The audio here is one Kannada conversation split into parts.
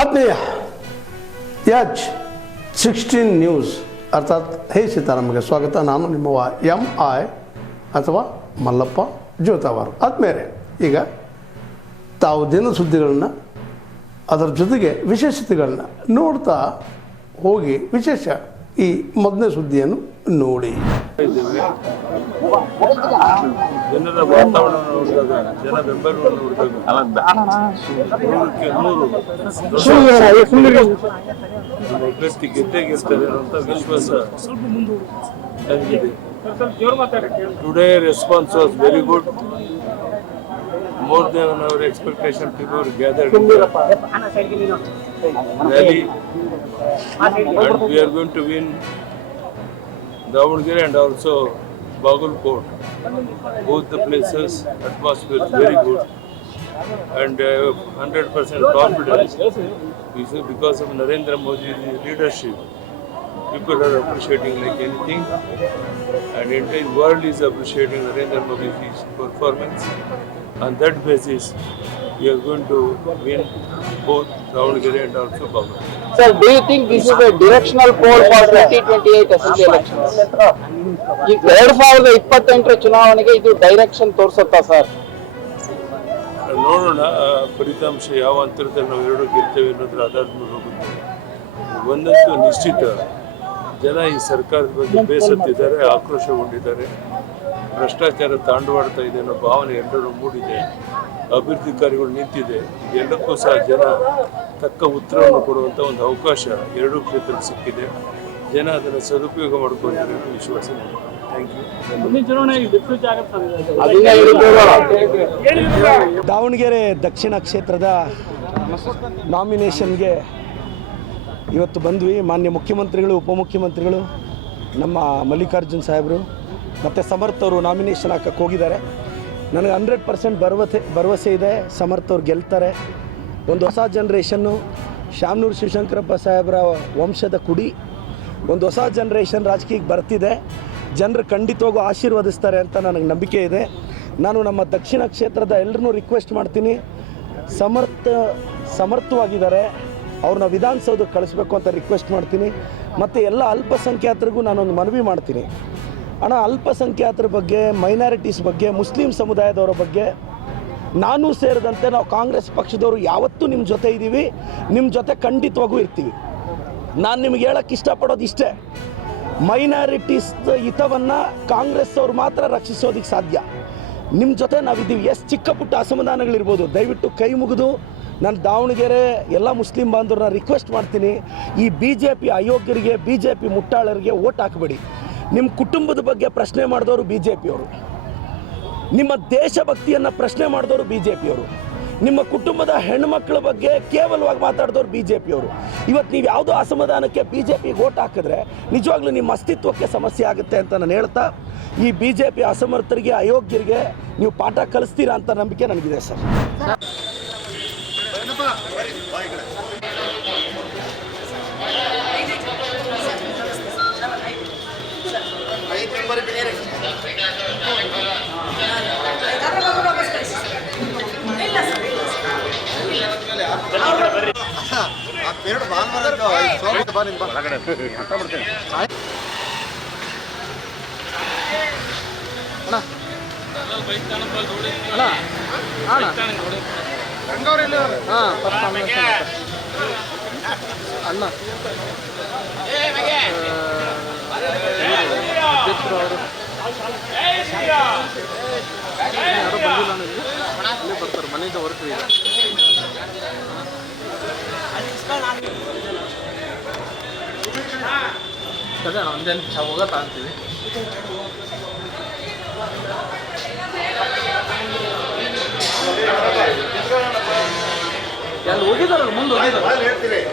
ಆತ್ಮೀಯ H16 ನ್ಯೂಸ್ ಅರ್ಥಾತ್ ಹೇ ಸೀತಾರಾಮ್ಗೆ ಸ್ವಾಗತ. ನಾನು ನಿಮ್ಮವ MI ಅಥವಾ ಮಲ್ಲಪ್ಪ ಜೋತಾವಾರು. ಆದ್ಮೇಲೆ ಈಗ ತಾವು ದಿನ ಸುದ್ದಿಗಳನ್ನ ಅದರ ಜೊತೆಗೆ ವಿಶೇಷತೆಗಳನ್ನ ನೋಡ್ತಾ ಹೋಗಿ ವಿಶೇಷ ಈ ಮೊದಲನೇ ಸುದ್ದಿಯನ್ನು ನೋಡಿ. ಜನರ ವಾತಾವರಣ ನೋಡಿದಾಗ, ಜನ ಬೆಂಬಲವನ್ನು ನೋಡಿದಾಗ ಅಭ್ಯರ್ಥಿ ಗೆದ್ದೇ ಗೆಲ್ತಾರೆ ಅನ್ನೋಂಥ ವಿಶ್ವಾಸ ನನಗಿದೆ. Today response was very good. More than our expectation, people were gathered in the rally, and we are going to win Davangere and also Bagalkot. Both the places, atmosphere is very good, and 100% confidence. Because of Narendra Modi's leadership, people are appreciating like anything, and the entire world is appreciating Narendra Modi's performance. On that basis, we are going to win both Davangere and also Bagalkot. Sir, do you think this is a directional poll for 2028 assembly elections? ಈ 2028 ಚುನಾವಣೆಗೆ ಇದು ಡೈರೆಕ್ಷನ್ ತೋರಿಸುತ್ತಾ ಸರ್? ನೋಡೋಣ, ಫಲಿತಾಂಶ ಯಾವ ಅಂತರದಲ್ಲಿ ನಾವು ಎರಡು ಗೆಲ್ತೇವೆ ಅನ್ನೋದ್ರ ಆಧಾರದ ಮೇಲೆ ಹೋಗುತ್ತೆ. ಒಂದಂತೂ ನಿಶ್ಚಿತ, ಜನ ಈ ಸರ್ಕಾರದ ಬಗ್ಗೆ ಬೇಸತ್ತಿದ್ದಾರೆ, ಆಕ್ರೋಶಗೊಂಡಿದ್ದಾರೆ. ಭ್ರಷ್ಟಾಚಾರ ತಾಂಡವಾಡ್ತಾ ಇದೆ ಅನ್ನೋ ಭಾವನೆ ಎಲ್ಲರೂ ಮೂಡಿದೆ. ಅಭಿವೃದ್ಧಿ ಕಾರ್ಯಗಳು ನಿಂತಿದೆ. ಎಲ್ಲಕ್ಕೂ ಸಹ ಜನ ತಕ್ಕ ಉತ್ತರವನ್ನು ಕೊಡುವಂಥ ಒಂದು ಅವಕಾಶ ಎರಡೂ ಕ್ಷೇತ್ರಕ್ಕೆ ಸಿಕ್ಕಿದೆ. ಜನ ಅದನ್ನು ಸದುಪಯೋಗ ಮಾಡಿಕೊಂಡಿದ್ದಾರೆ ಅನ್ನೋ ವಿಶ್ವಾಸ. Thank you. ದಾವಣಗೆರೆ ದಕ್ಷಿಣ ಕ್ಷೇತ್ರದ ನಾಮಿನೇಷನ್ಗೆ ಇವತ್ತು ಬಂದ್ವಿ. ಮಾನ್ಯ ಮುಖ್ಯಮಂತ್ರಿಗಳು, ಉಪಮುಖ್ಯಮಂತ್ರಿಗಳು, ನಮ್ಮ ಮಲ್ಲಿಕಾರ್ಜುನ್ ಸಾಹೇಬರು ಮತ್ತು ಸಮರ್ಥ್ ಅವರು ನಾಮಿನೇಷನ್ ಹಾಕಕ್ಕೆ ಹೋಗಿದ್ದಾರೆ. ನನಗೆ 100% ಭರವಸೆ ಇದೆ, ಸಮರ್ಥ್ ಅವ್ರು ಗೆಲ್ತಾರೆ. ಒಂದು ಹೊಸ ಜನ್ರೇಷನ್ನು, ಶಾಮನೂರು ಶಿವಶಂಕರಪ್ಪ ಸಾಹೇಬರ ವಂಶದ ಕುಡಿ, ಒಂದು ಹೊಸ ಜನ್ರೇಷನ್ ರಾಜಕೀಯಕ್ಕೆ ಬರ್ತಿದೆ. ಜನರು ಖಂಡಿತವಾಗೂ ಆಶೀರ್ವದಿಸ್ತಾರೆ ಅಂತ ನನಗೆ ನಂಬಿಕೆ ಇದೆ. ನಾನು ನಮ್ಮ ದಕ್ಷಿಣ ಕ್ಷೇತ್ರದ ಎಲ್ಲರನ್ನೂ ರಿಕ್ವೆಸ್ಟ್ ಮಾಡ್ತೀನಿ, ಸಮರ್ಥವಾಗಿದ್ದಾರೆ, ಅವ್ರನ್ನ ವಿಧಾನಸೌಧಕ್ಕೆ ಕಳಿಸ್ಬೇಕು ಅಂತ ರಿಕ್ವೆಸ್ಟ್ ಮಾಡ್ತೀನಿ. ಮತ್ತು ಎಲ್ಲ ಅಲ್ಪಸಂಖ್ಯಾತರಿಗೂ ನಾನೊಂದು ಮನವಿ ಮಾಡ್ತೀನಿ. ಅಲ್ಪಸಂಖ್ಯಾತರ ಬಗ್ಗೆ, ಮೈನಾರಿಟೀಸ್ ಬಗ್ಗೆ, ಮುಸ್ಲಿಂ ಸಮುದಾಯದವರ ಬಗ್ಗೆ ನಾನು ಸೇರಿದಂತೆ ನಾವು ಕಾಂಗ್ರೆಸ್ ಪಕ್ಷದವರು ಯಾವತ್ತೂ ನಿಮ್ಮ ಜೊತೆ ಇದ್ದೀವಿ, ನಿಮ್ಮ ಜೊತೆ ಖಂಡಿತವಾಗೂ ಇರ್ತೀವಿ. ನಾನು ನಿಮಗೆ ಹೇಳೋಕ್ಕೆ ಇಷ್ಟಪಡೋದು ಇಷ್ಟೇ, ಮೈನಾರಿಟೀಸ್ ಹಿತವನ್ನು ಕಾಂಗ್ರೆಸ್ ಅವರು ಮಾತ್ರ ರಕ್ಷಿಸೋದಕ್ಕೆ ಸಾಧ್ಯ. ನಿಮ್ಮ ಜೊತೆ ನಾವಿದ್ದೀವಿ. ಚಿಕ್ಕ ಪುಟ್ಟ ಅಸಮಾಧಾನಗಳಿರ್ಬೋದು, ದಯವಿಟ್ಟು ಕೈ ಮುಗಿದು ನಾನು ದಾವಣಗೆರೆ ಎಲ್ಲ ಮುಸ್ಲಿಂ ಬಾಂಧವರನ್ನ ರಿಕ್ವೆಸ್ಟ್ ಮಾಡ್ತೀನಿ, ಈ BJP ಅಯೋಗ್ಯರಿಗೆ, BJP ಮುಟ್ಟಾಳರಿಗೆ ಓಟ್ ಹಾಕಬೇಡಿ. ನಿಮ್ಮ ಕುಟುಂಬದ ಬಗ್ಗೆ ಪ್ರಶ್ನೆ ಮಾಡಿದವರು BJPಯವರು, ನಿಮ್ಮ ದೇಶಭಕ್ತಿಯನ್ನು ಪ್ರಶ್ನೆ ಮಾಡಿದವರು BJPಯವರು, ನಿಮ್ಮ ಕುಟುಂಬದ ಹೆಣ್ಮಕ್ಳ ಬಗ್ಗೆ ಕೇವಲವಾಗಿ ಮಾತಾಡಿದವರು BJPಯವರು. ಇವತ್ತು ನೀವು ಯಾವುದೋ ಅಸಮಾಧಾನಕ್ಕೆ BJPಗೆ ಓಟ್ ಹಾಕಿದ್ರೆ ನಿಜವಾಗ್ಲೂ ನಿಮ್ಮ ಅಸ್ತಿತ್ವಕ್ಕೆ ಸಮಸ್ಯೆ ಆಗುತ್ತೆ ಅಂತ ನಾನು ಹೇಳ್ತಾ, ಈ BJP ಅಸಮರ್ಥರಿಗೆ, ಅಯೋಗ್ಯರಿಗೆ ನೀವು ಪಾಠ ಕಲಿಸ್ತೀರಾ ಅಂತ ನಂಬಿಕೆ ನನಗಿದೆ ಸರ್. ಅಣ್ಣ ಯಾರು ಬಂದಿಲ್ಲ, ನನಗೆ ಬರ್ತಾರೆ, ಮನೆಯಿಂದ ವರ್ಕ್ ಇದೆ. ಅದೇ ಒಂದೇನು ಹೋಗತ್ತಾ ಅಂತೀವಿ. ಅಲ್ಲಿ ಹೋಗಿದಾರಲ್ಲ, ಮುಂದೆ ಹೋಗಿದ್ದಾರೆ.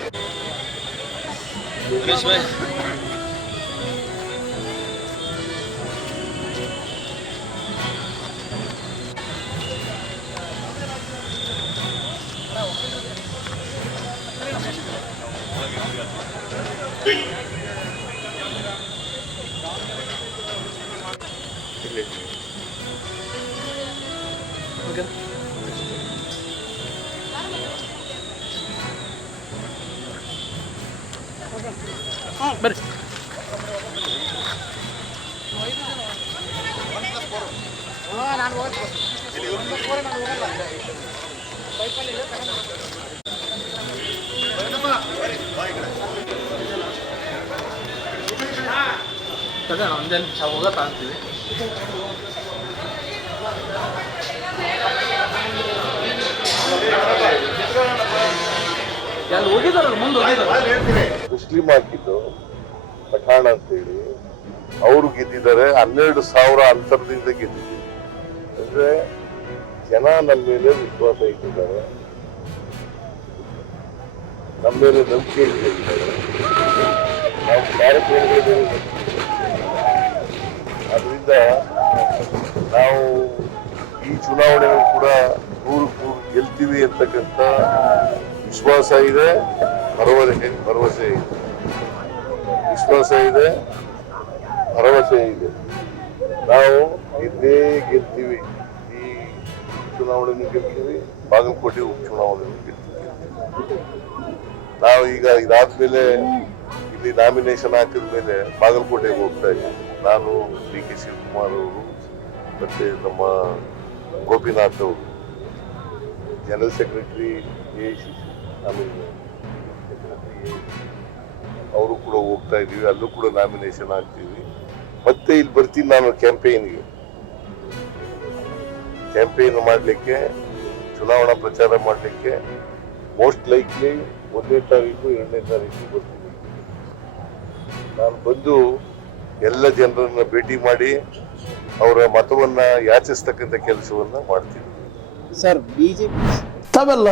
ಬರ್ರಿ. ಒಂದೇ ನಿಮಿಷ ಹೋಗತ್ತಾ ಅಂತೀವಿ. ಅಲ್ಲಿ ಹೋಗಿದಾರಲ್ಲ, ಮುಂದೆ ಹೋಗಿದಾರೆ. ಮುಸ್ಲಿಂ ಹಾಕಿದ್ದು ಪಠಾಣ ಅಂತೇಳಿ ಅವರು ಗೆದ್ದಿದ್ದಾರೆ. 12,000 ಅಂತರದಿಂದ ಗೆದ್ದಿದ್ದೀವಿ. ಅಂದ್ರೆ ಜನ ನಮ್ಮ ಮೇಲೆ ವಿಶ್ವಾಸ ಇಟ್ಟಿದ್ದಾರೆ, ನಮ್ಮ ಮೇಲೆ ನಂಬಿಕೆ ಇಟ್ಟಿದ್ದಾರೆ. ನಾವು ಕಾರ್ಯಕ್ರಮಗಳಲ್ಲಿ ಅದರಿಂದ ನಾವು ಈ ಚುನಾವಣೆಯೂ ಕೂಡ 100% ಗೆಲ್ತೀವಿ ಅಂತಕ್ಕಂಥ ವಿಶ್ವಾಸ ಇದೆ, ಭರವಸೆ ಇದೆ, ವಿಶ್ವಾಸ ಇದೆ, ಭರವಸೆ ಇದೆ. ನಾವು ಗೆಲ್ತೀವಿ. ಈ ಚುನಾವಣೆಯನ್ನು ಗೆಲ್ತೀವಿ, ಬಾಗಲಕೋಟೆ ಉಪಚುನಾವಣೆಯನ್ನು ಗೆಲ್ತೀವಿ. ನಾವು ಈಗ ಇದಾದ್ಮೇಲೆ ಇಲ್ಲಿ ನಾಮಿನೇಷನ್ ಹಾಕಿದ ಮೇಲೆ ಬಾಗಲಕೋಟೆಗೆ ಹೋಗ್ತಾ ಇದ್ದೀವಿ. ನಾನು DK ಶಿವಕುಮಾರ್ ಅವರು ಮತ್ತೆ ನಮ್ಮ ಗೋಪಿನಾಥ್ ಅವರು, ಜನರಲ್ ಸೆಕ್ರೆಟರಿ AICC, ಆಮೇಲೆ ಅವರು ಕೂಡ ಹೋಗ್ತಾ ಇದ್ದೀವಿ. ಅಲ್ಲೂ ಕೂಡ ನಾಮಿನೇಷನ್ ಹಾಕ್ತೀವಿ. ಮತ್ತೆ ಇಲ್ಲಿ ಬರ್ತೀನಿ ನಾನು ಕ್ಯಾಂಪೇನ್ಗೆ, ಕ್ಯಾಂಪೇನ್ ಮಾಡಲಿಕ್ಕೆ, ಚುನಾವಣಾ ಪ್ರಚಾರ ಮಾಡಲಿಕ್ಕೆ. ಮೋಸ್ಟ್ ಲೈಕ್ಲಿ 1ನೇ ತಾರೀಕು 2ನೇ ತಾರೀಕು ಬರ್ತೀನಿ. ನಾನು ಬಂದು ಎಲ್ಲ ಜನರನ್ನ ಭೇಟಿ ಮಾಡಿ ಅವರ ಮತವನ್ನ ಯಾಚಿಸ್ತಕ್ಕಂಥ ಕೆಲಸವನ್ನ ಮಾಡ್ತೀನಿ. ಸರ್, ಬಿಜೆಪಿ ತಾವೆಲ್ಲ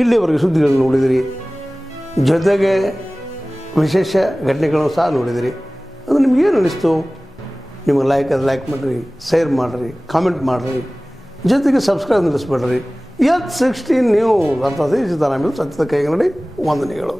ಇಲ್ಲಿವರೆಗೆ ಸುದ್ದಿಗಳನ್ನು ನೋಡಿದಿರಿ, ಜೊತೆಗೆ ವಿಶೇಷ ಘಟನೆಗಳನ್ನು ಸಹ ನೋಡಿದಿರಿ. ಅದು ನಿಮಗೇನು ಅನ್ನಿಸ್ತು? ನಿಮಗೆ ಲೈಕ್ ಮಾಡಿರಿ, ಶೇರ್ ಮಾಡಿರಿ, ಕಾಮೆಂಟ್ ಮಾಡಿರಿ, ಜೊತೆಗೆ ಸಬ್ಸ್ಕ್ರೈಬ್ ನಿಲ್ಲಿಸ್ಬೇಡ್ರಿ. H16 ನ್ಯೂಸ್ ಅರ್ಥಾತ್ ಸಿದ್ದರಾಮಯ್ಯ ಸತ್ಯದ ಕೈಗನ್ನಡಿ ವಂದನೆಗಳು.